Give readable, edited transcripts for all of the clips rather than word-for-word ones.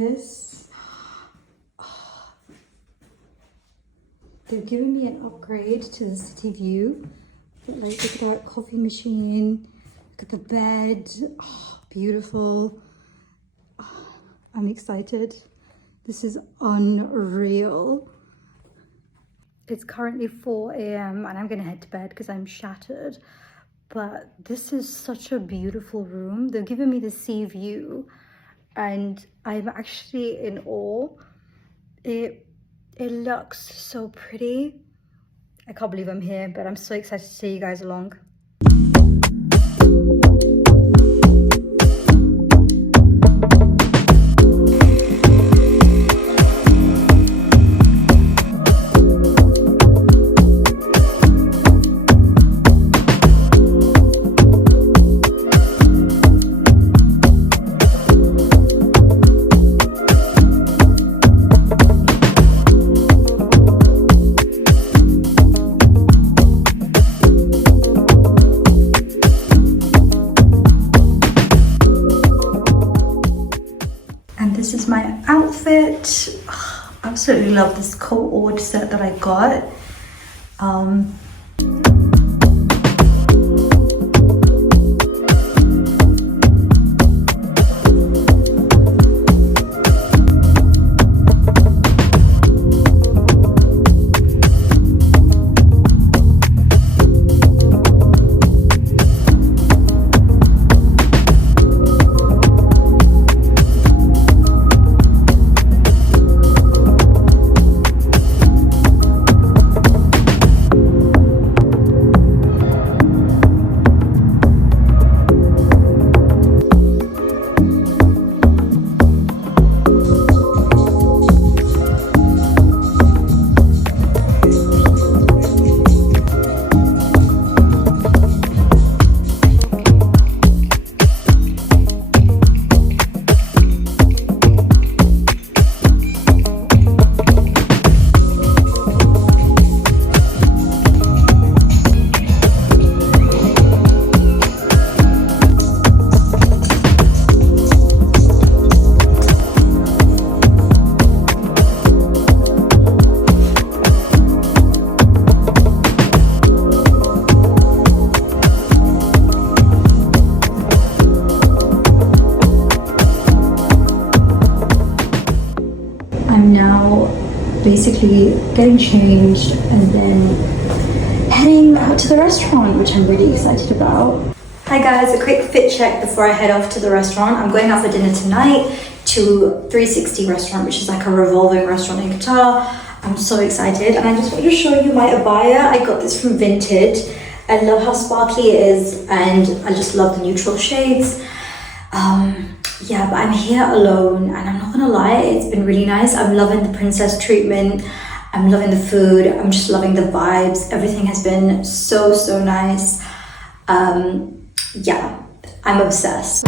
this. They've given me an upgrade to the city view. But like, look at that coffee machine. Look at the bed. Oh, beautiful. Oh, I'm excited. This is unreal. It's currently 4 a.m. and I'm gonna head to bed because I'm shattered. But this is such a beautiful room. They've given me the sea view and I'm actually in awe. It looks so pretty. I can't believe I'm here, but I'm so excited to take you guys along. This is my outfit. Oh, absolutely love this co-ord set that I got. I'm now basically getting changed and then heading out to the restaurant, which I'm really excited about. Hi guys, a quick fit check before I head off to the restaurant. I'm going out for dinner tonight to 360 restaurant, which is like a revolving restaurant in Qatar. I'm so excited and I just want to show you my abaya. I got this from Vinted. I love how sparkly it is and I just love the neutral shades. Yeah, but I'm here alone and I'm not gonna lie, it's been really nice. I'm loving the princess treatment. I'm loving the food. I'm just loving the vibes. Everything has been so nice. Yeah, I'm obsessed.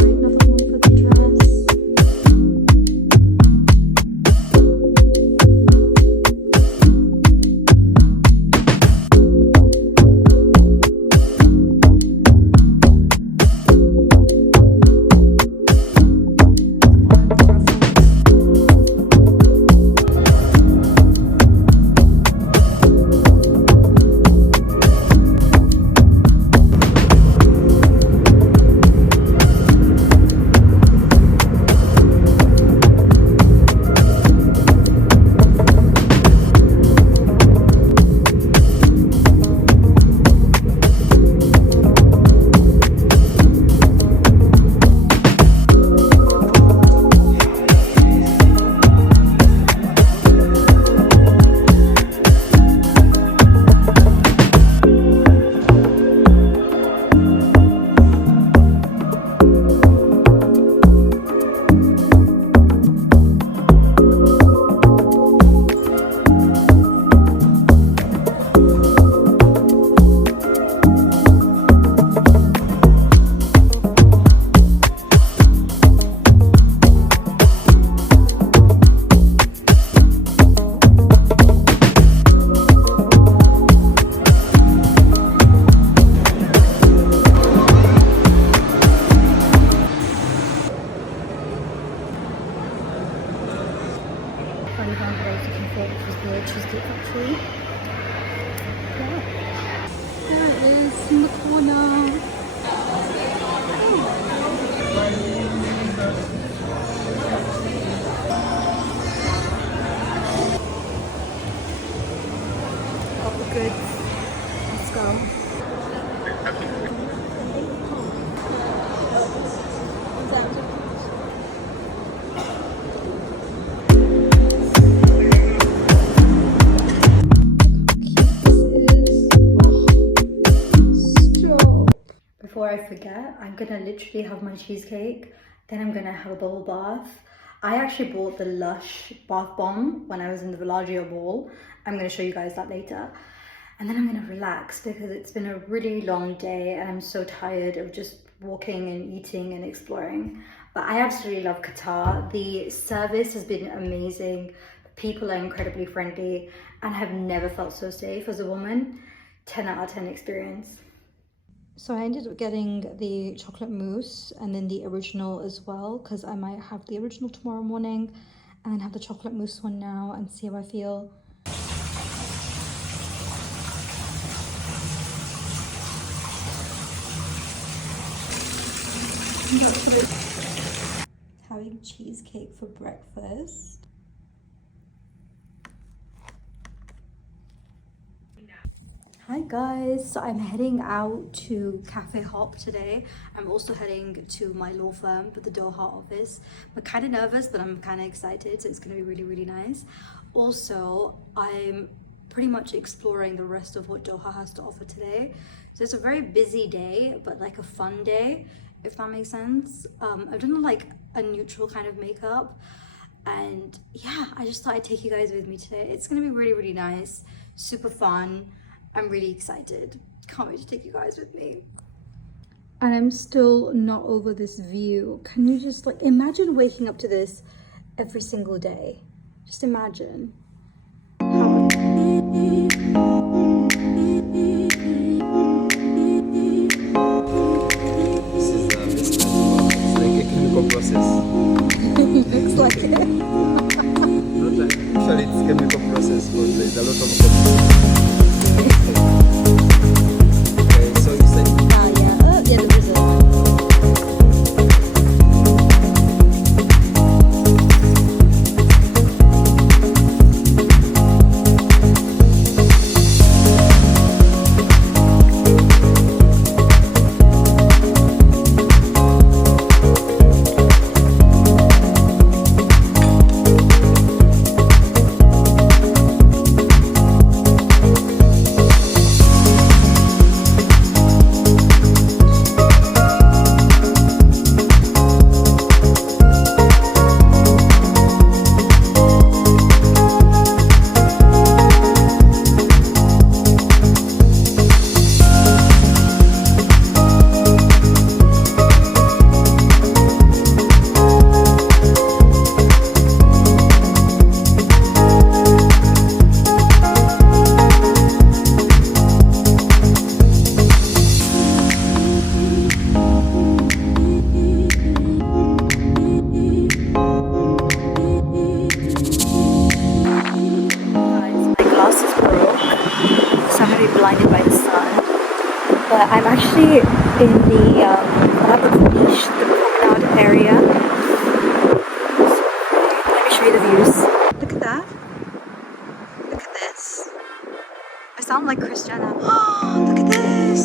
Let's go. Before I forget, I'm gonna literally have my cheesecake, then I'm gonna have a bubble bath. I actually bought the Lush bath bomb when I was in the Villaggio ball. I'm gonna show you guys that later. And then I'm gonna relax because it's been a really long day and I'm so tired of just walking and eating and exploring. But I absolutely love Qatar. The service has been amazing. People are incredibly friendly and I have never felt so safe as a woman. 10 out of 10 experience. So I ended up getting the chocolate mousse and then the original as well, because I might have the original tomorrow morning and then have the chocolate mousse one now and see how I feel. Having cheesecake for breakfast. Hi guys, so I'm heading out to Cafe Hop today. I'm also heading to my law firm for the Doha office. I'm kind of nervous, but I'm kind of excited, so it's going to be really, really nice. Also, I'm pretty much exploring the rest of what Doha has to offer today. So it's a very busy day, but like a fun day, if that makes sense. I've done like a neutral kind of makeup. And yeah, I just thought I'd take you guys with me today. It's going to be really, really nice, super fun. I'm really excited. Can't wait to take you guys with me. And I'm still not over this view. Can you just like imagine waking up to this every single day? Just imagine. This is the best part. It's like a chemical process. Looks like it. Not like, actually it's chemical process, but there's a lot of chemicals. Okay, so you said Yeah, the Brazil. Blinded by the sun, but I'm actually in the Bagatelle Beach, the promenade area. Let me show you the views. Look at that. Look at this. I sound like Christiana. Oh, look at this.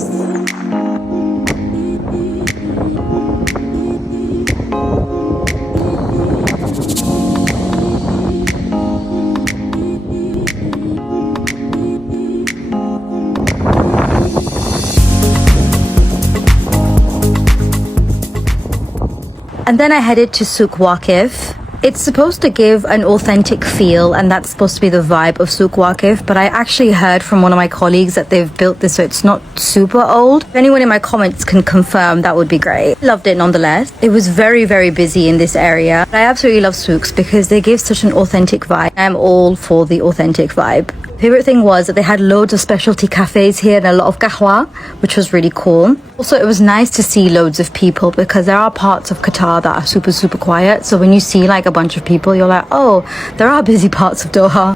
And then I headed to souq Waqif. It's supposed to give an authentic feel, and that's supposed to be the vibe of souq Waqif, but I actually heard from one of my colleagues that they've built this so it's not super old. If anyone in my comments can confirm, that would be great. Loved it nonetheless. It was very, very busy in this area. I absolutely love souqs because they give such an authentic vibe. I'm all for the authentic vibe. Favorite thing was that they had loads of specialty cafes here and a lot of qahwa, which was really cool. Also, it was nice to see loads of people because there are parts of Qatar that are super, super quiet. So when you see like a bunch of people, you're like, oh, there are busy parts of Doha.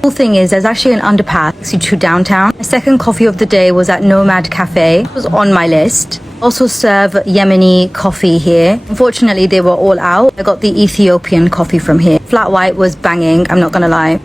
Cool thing is there's actually an underpass to downtown. My second coffee of the day was at Nomad Cafe. It was on my list. Also serve Yemeni coffee here. Unfortunately, they were all out. I got the Ethiopian coffee from here. Flat white was banging, I'm not gonna lie.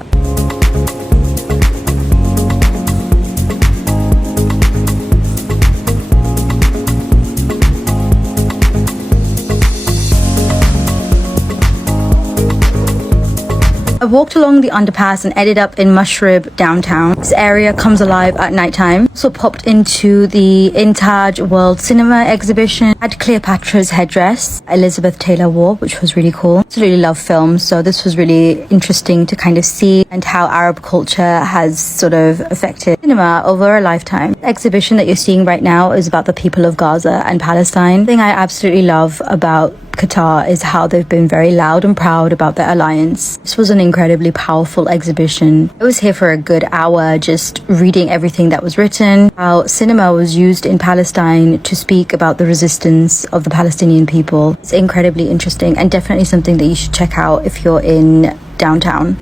I walked along the underpass and ended up in Mashrib downtown. This area comes alive at nighttime. Also popped into the Intaj World Cinema exhibition. Had Cleopatra's headdress Elizabeth Taylor wore, which was really cool. I absolutely love films, so this was really interesting to kind of see and how Arab culture has sort of affected cinema over a lifetime. The exhibition that you're seeing right now is about the people of Gaza and Palestine. The thing I absolutely love about Qatar is how they've been very loud and proud about their alliance. This was an incredibly powerful exhibition. I was here for a good hour just reading everything that was written, how cinema was used in Palestine to speak about the resistance of the Palestinian people. It's incredibly interesting and definitely something that you should check out if you're in downtown.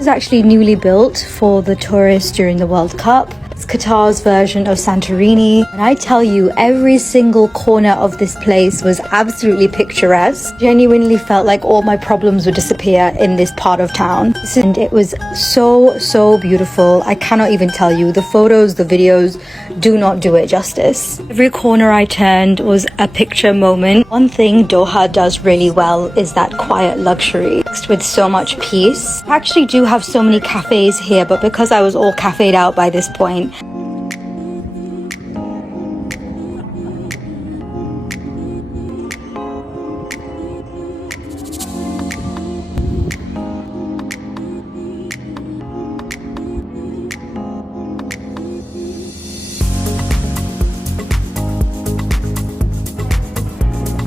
Is actually newly built for the tourists during the World Cup. It's Qatar's version of Santorini, and I tell you, every single corner of this place was absolutely picturesque. Genuinely felt like all my problems would disappear in this part of town. And it was so beautiful. I cannot even tell you. The photos, the videos do not do it justice. Every corner I turned was a picture moment. One thing Doha does really well is that quiet luxury mixed with so much peace. I actually do have so many cafes here, but because I was all cafeed out by this point,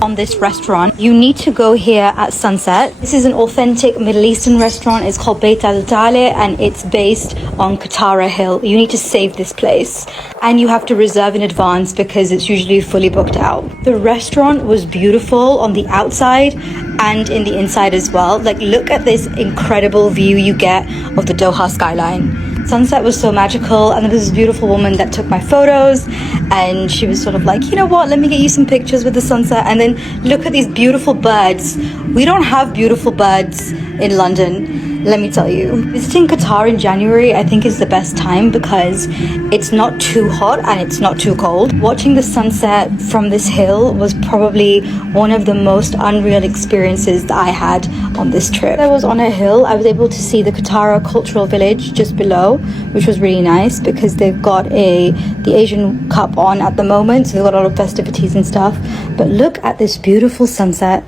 on this restaurant, you need to go here at sunset. This is an authentic Middle Eastern restaurant. It's called Bagatelle and it's based on Katara Hill. You need to save this place and you have to reserve in advance because it's usually fully booked out. The restaurant was beautiful on the outside and in the inside as well. Like, look at this incredible view you get of the Doha skyline. Sunset was so magical, and there was this beautiful woman that took my photos and she was sort of like, you know what, let me get you some pictures with the sunset. And then look at these beautiful birds. We don't have beautiful birds in London, let me tell you. Visiting Qatar in January I think is the best time because it's not too hot and it's not too cold. Watching the sunset from this hill was probably one of the most unreal experiences that I had on this trip. I was on a hill. I was able to see the Katara cultural village just below, which was really nice because they've got the Asian Cup on at the moment, so they've got a lot of festivities and stuff. But look at this beautiful sunset.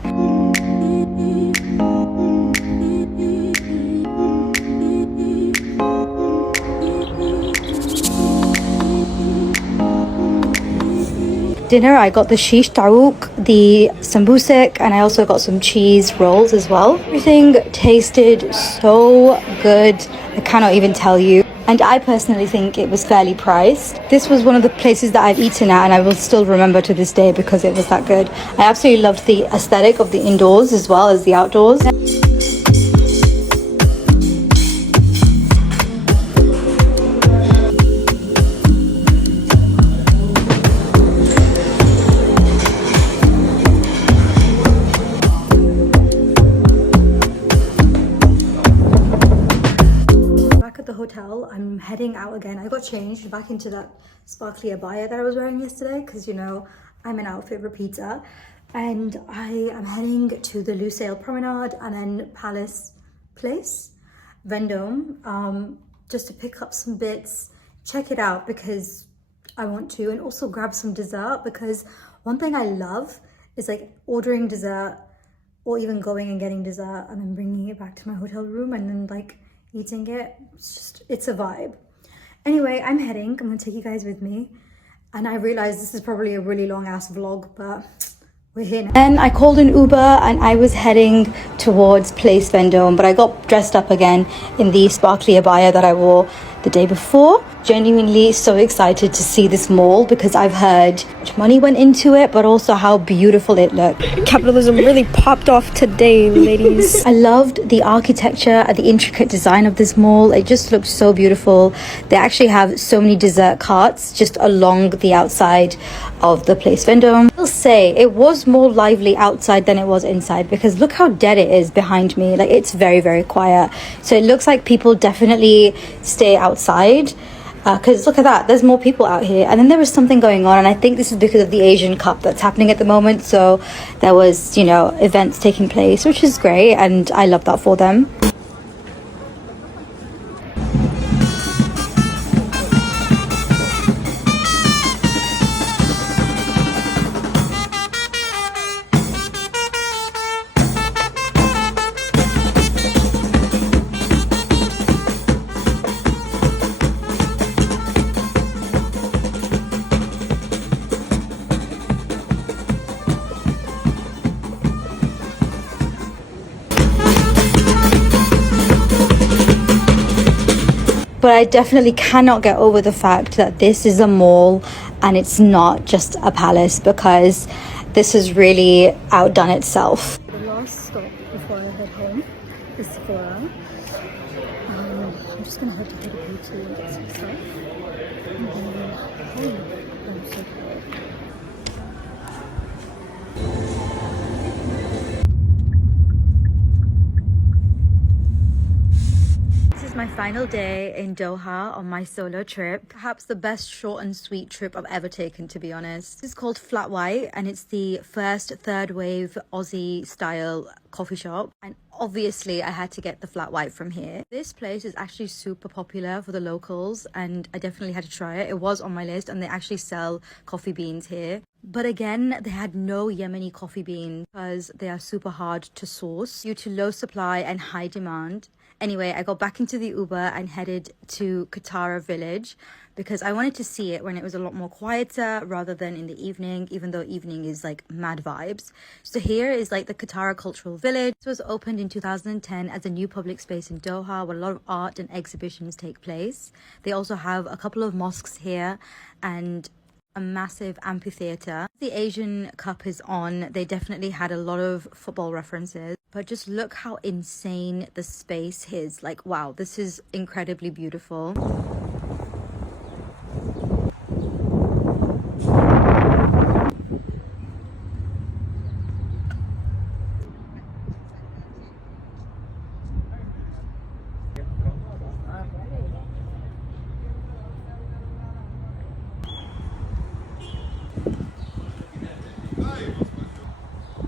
Dinner, I got the shish taouk, the sambusik, and I also got some cheese rolls as well. Everything tasted so good, I cannot even tell you. And I personally think it was fairly priced. This was one of the places that I've eaten at and I will still remember to this day because it was that good. I absolutely loved the aesthetic of the indoors as well as the outdoors. I'm heading out again. I got changed back into that sparkly abaya that I was wearing yesterday because, you know, I'm an outfit repeater, and I am heading to the Lusail Promenade and then Palace Place, Vendome, just to pick up some bits, check it out because I want to, and also grab some dessert because one thing I love is like ordering dessert or even going and getting dessert and then bringing it back to my hotel room and then like eating it. It's a vibe. Anyway, I'm heading. I'm gonna take you guys with me, and I realize this is probably a really long ass vlog, but we're here now. Then I called an Uber and I was heading towards Place Vendome, but I got dressed up again in the sparkly abaya that I wore the day before. Genuinely so excited to see this mall because I've heard how much money went into it, but also how beautiful it looked. Capitalism really popped off today, ladies. I loved the architecture and the intricate design of this mall. It just looked so beautiful. They actually have so many dessert carts just along the outside of the place Vendome. I'll say it was more lively outside than it was inside because look how dead it is behind me. Like, it's very, very quiet. So it looks like people definitely stay outside. Because look at that, there's more people out here. And then there was something going on, and I think this is because of the Asian Cup that's happening at the moment. So there was, you know, events taking place, which is great, and I love that for them. But I definitely cannot get over the fact that this is a mall and it's not just a palace, because this has really outdone itself. The last stop before I head home is Sephora. I'm just gonna head to the beauty and get some stuff. And then home. I'm so tired. My final day in Doha on my solo trip. Perhaps the best short and sweet trip I've ever taken, to be honest. This is called Flat White, and it's the first third wave Aussie style coffee shop. And obviously I had to get the flat white from here. This place is actually super popular for the locals, and I definitely had to try it. It was on my list, and they actually sell coffee beans here. But again, they had no Yemeni coffee beans because they are super hard to source due to low supply and high demand. Anyway, I got back into the Uber and headed to Katara village because I wanted to see it when it was a lot more quieter rather than in the evening, even though evening is like mad vibes. So here is like the Katara Cultural Village. This was opened in 2010 as a new public space in Doha where a lot of art and exhibitions take place. They also have a couple of mosques here and a massive amphitheater. The Asian Cup is on. They definitely had a lot of football references, but just look how insane the space is. Like, wow, this is incredibly beautiful.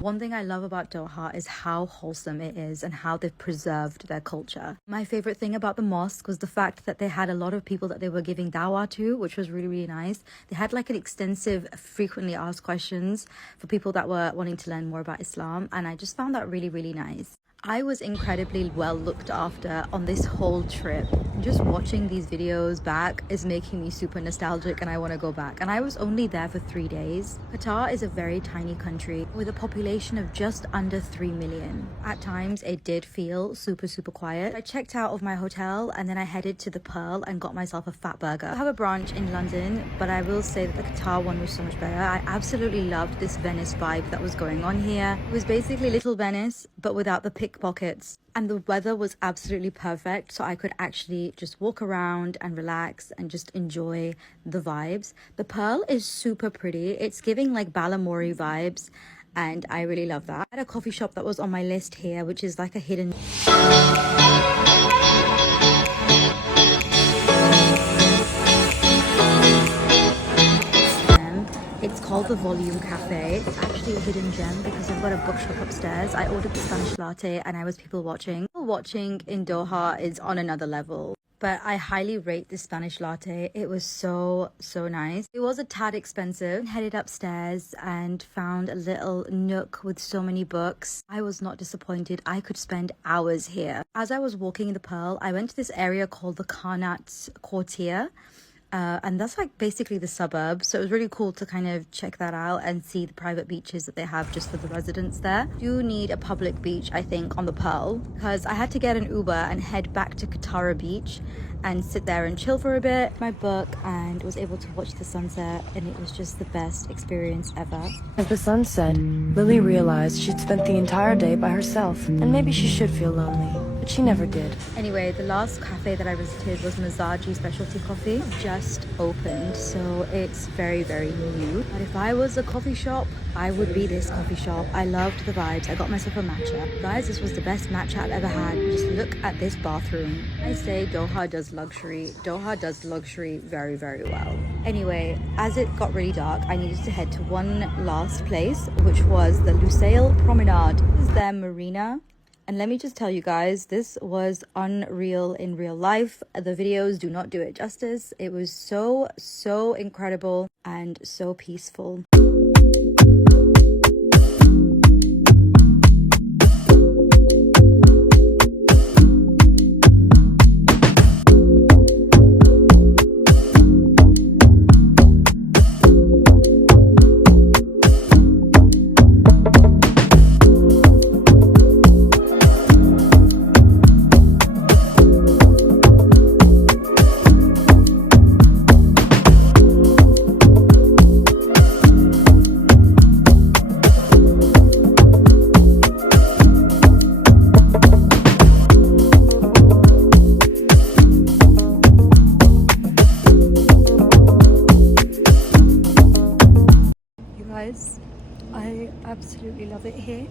One thing I love about Doha is how wholesome it is and how they've preserved their culture. My favorite thing about the mosque was the fact that they had a lot of people that they were giving dawah to, which was really, really nice. They had like an extensive frequently asked questions for people that were wanting to learn more about Islam, and I just found that really, really nice. I was incredibly well looked after on this whole trip. Just watching these videos back is making me super nostalgic and I want to go back. And I was only there for 3 days. Qatar is a very tiny country with a population of just under 3 million. At times it did feel super, super quiet. I checked out of my hotel and then I headed to the Pearl and got myself a fat burger. I have a branch in London, but I will say that the Qatar one was so much better. I absolutely loved this Venice vibe that was going on here. It was basically Little Venice, but without the pickpockets. And the weather was absolutely perfect, so I could actually just walk around and relax and just enjoy the vibes. The Pearl is super pretty. It's giving like Balamori vibes, and I really love that. I had a coffee shop that was on my list here, which is like a hidden... It's called the Volume Cafe. It's actually a hidden gem because I've got a bookshop upstairs. I ordered the Spanish latte and I was people watching. People watching in Doha is on another level. But I highly rate this Spanish latte. It was so, so nice. It was a tad expensive. Headed upstairs and found a little nook with so many books. I was not disappointed. I could spend hours here. As I was walking in the Pearl, I went to this area called the Karnat Quartier. and that's like basically the suburb, so it was really cool to kind of check that out and see the private beaches that they have just for the residents there. You need a public beach, I think, on the Pearl, because I had to get an Uber and head back to Katara beach and sit there and chill for a bit, my book, and was able to watch the sunset, and it was just the best experience ever. As the sun set, Lily realized she'd spent the entire day by herself, and maybe she should feel lonely, but she never did. Anyway, the last cafe that I visited was Mazaji Specialty Coffee. Just opened, so it's very, very new. But if I was a coffee shop, I would be this coffee shop. I loved the vibes. I got myself a matcha. Guys, this was the best matcha I've ever had. Just look at this bathroom. I say Doha does luxury. Doha does luxury very, very well. Anyway, as it got really dark, I needed to head to one last place, which was the Lusail Promenade. This is their marina. And let me just tell you guys, this was unreal in real life. The videos do not do it justice. It was so incredible and so peaceful. I absolutely love it here.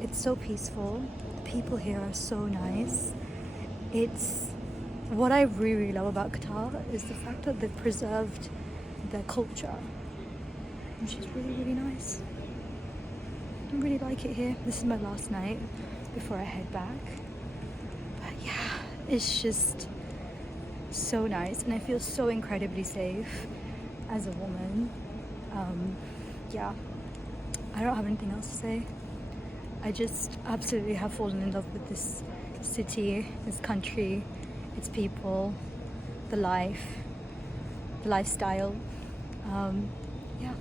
It's so peaceful. The people here are so nice. It's what I really love about Qatar is the fact that they've preserved their culture, which is really nice. I really like it here. This is my last night before I head back. But yeah, it's just so nice, and I feel so incredibly safe as a woman. Yeah, I don't have anything else to say. I just absolutely have fallen in love with this city, this country, its people, the life, the lifestyle. Yeah.